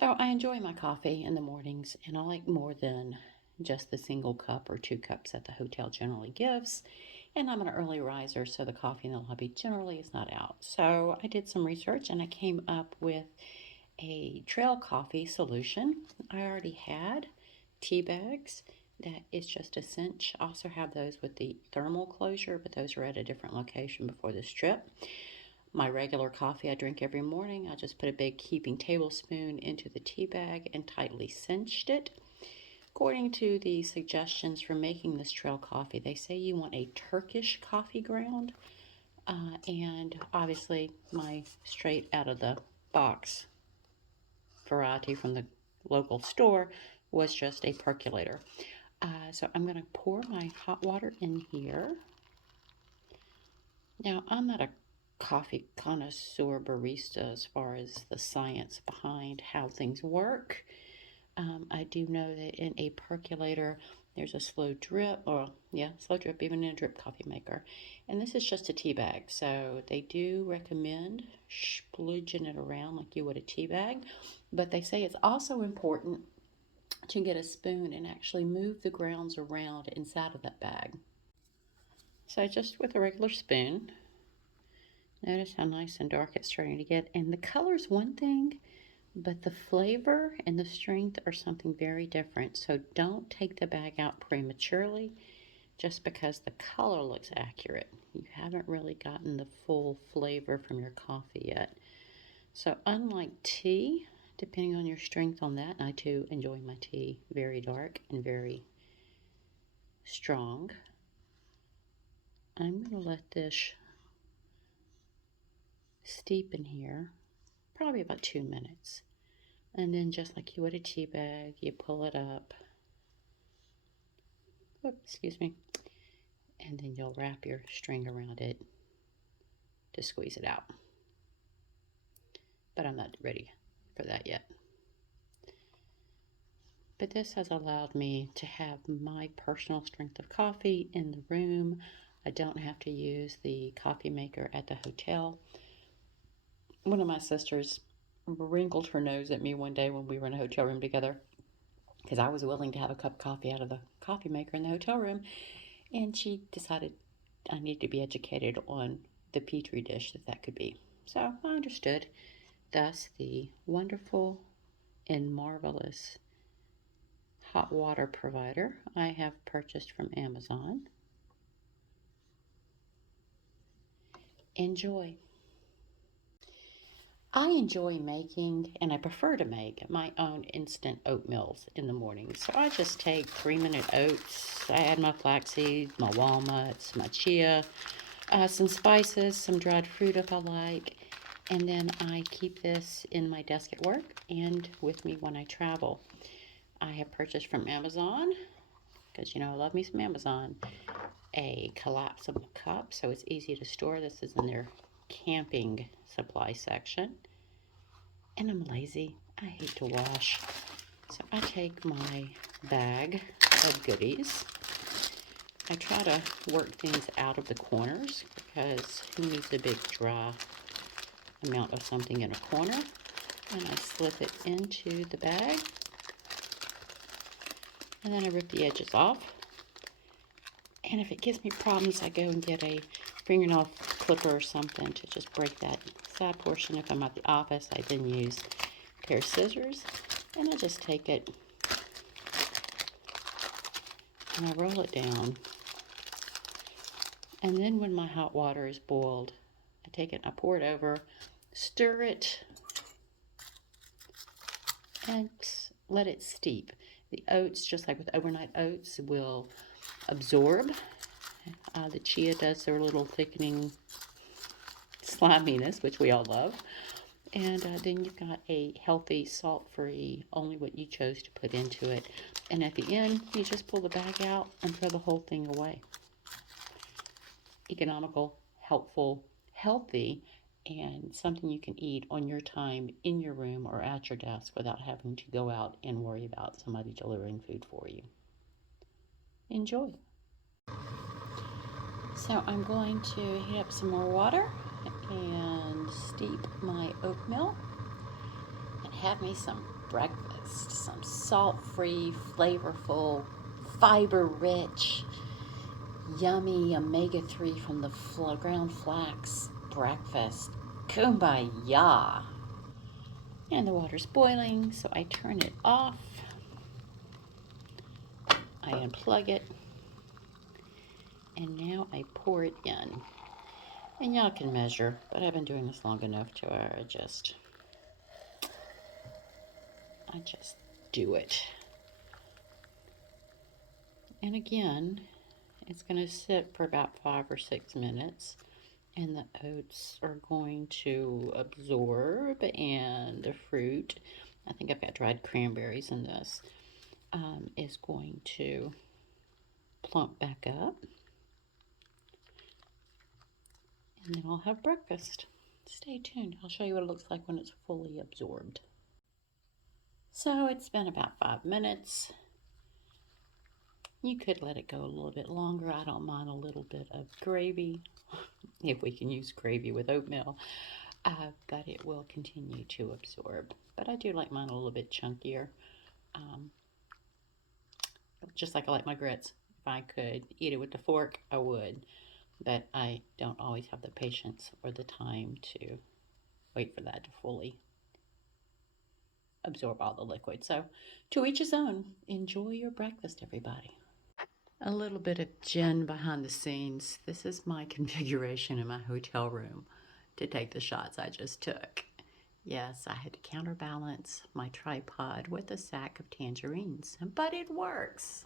So I enjoy my coffee in the mornings, and I like more than just the single cup or 2 cups that the hotel generally gives. And I'm an early riser, so the coffee in the lobby generally is not out. So I did some research and I came up with a trail coffee solution. I already had tea bags. That is just a cinch. I also have those with the thermal closure, but those are at a different location before this trip. My regular coffee I drink every morning, I just put a big heaping tablespoon into the tea bag and tightly cinched it. According to the suggestions for making this trail coffee, they say you want a Turkish coffee ground, and obviously my straight out of the box variety from the local store was just a percolator. So I'm going to pour my hot water in here. Now, I'm not a coffee connoisseur barista as far as the science behind how things work. I do know that in a percolator, there's a slow drip, or yeah, slow drip, even in a drip coffee maker. And this is just a tea bag, so they do recommend sploogeing it around like you would a tea bag. But they say it's also important to get a spoon and actually move the grounds around inside of that bag. So just with a regular spoon, notice how nice and dark it's starting to get. And the color's one thing, but the flavor and the strength are something very different. So don't take the bag out prematurely just because the color looks accurate. You haven't really gotten the full flavor from your coffee yet. So unlike tea, depending on your strength on that, I too enjoy my tea very dark and very strong. I'm going to let this steep in here probably about 2 minutes. And then just like you would a tea bag, you pull it up. Oops, excuse me. And then you'll wrap your string around it to squeeze it out. But I'm not ready for that yet. But this has allowed me to have my personal strength of coffee in the room. I don't have to use the coffee maker at the hotel. One of my sisters wrinkled her nose at me one day when we were in a hotel room together because I was willing to have a cup of coffee out of the coffee maker in the hotel room. And she decided I need to be educated on the petri dish that could be. So I understood. Thus, the wonderful and marvelous hot water provider I have purchased from Amazon. Enjoy. I enjoy making, and I prefer to make, my own instant oatmeals in the morning. So I just take 3-minute oats. I add my flaxseed, my walnuts, my chia, some spices, some dried fruit if I like, and then I keep this in my desk at work and with me when I travel. I have purchased from Amazon, because you know I love me some Amazon, a collapsible cup so it's easy to store. This is in their camping supply section. And I'm lazy. I hate to wash. So I take my bag of goodies. I try to work things out of the corners because who needs a big dry amount of something in a corner? And I slip it into the bag. And then I rip the edges off. And if it gives me problems, I go and get a fingernail clipper or something to just break that side portion. If I'm at the office, I then use a pair of scissors. And I just take it and I roll it down. And then when my hot water is boiled, I take it and I pour it over, stir it, and let it steep. The oats, just like with overnight oats, will absorb. The chia does their little thickening sliminess, which we all love. And then you've got a healthy, salt-free, only what you chose to put into it. And at the end, you just pull the bag out and throw the whole thing away. Economical, helpful, healthy, and something you can eat on your time in your room or at your desk without having to go out and worry about somebody delivering food for you. Enjoy. So I'm going to heat up some more water and steep my oatmeal and have me some breakfast. Some salt-free, flavorful, fiber-rich, yummy omega-3 from the ground flax breakfast. Kumbaya! And the water's boiling, so I turn it off. I unplug it. And now I pour it in. And y'all can measure, but I've been doing this long enough to where I just do it. And again, it's going to sit for about 5 or 6 minutes, and the oats are going to absorb, and the fruit, I think I've got dried cranberries in this, is going to plump back up, and then I'll have breakfast. Stay tuned. I'll show you what it looks like when it's fully absorbed. So it's been about 5 minutes. You could let it go a little bit longer. I don't mind a little bit of gravy, if we can use gravy with oatmeal, but it will continue to absorb. But I do like mine a little bit chunkier, just like I like my grits. If I could eat it with the fork, I would, but I don't always have the patience or the time to wait for that to fully absorb all the liquid. So to each his own. Enjoy your breakfast, everybody. A little bit of gin behind the scenes. This is my configuration in my hotel room to take the shots I just took. Yes, I had to counterbalance my tripod with a sack of tangerines, but it works.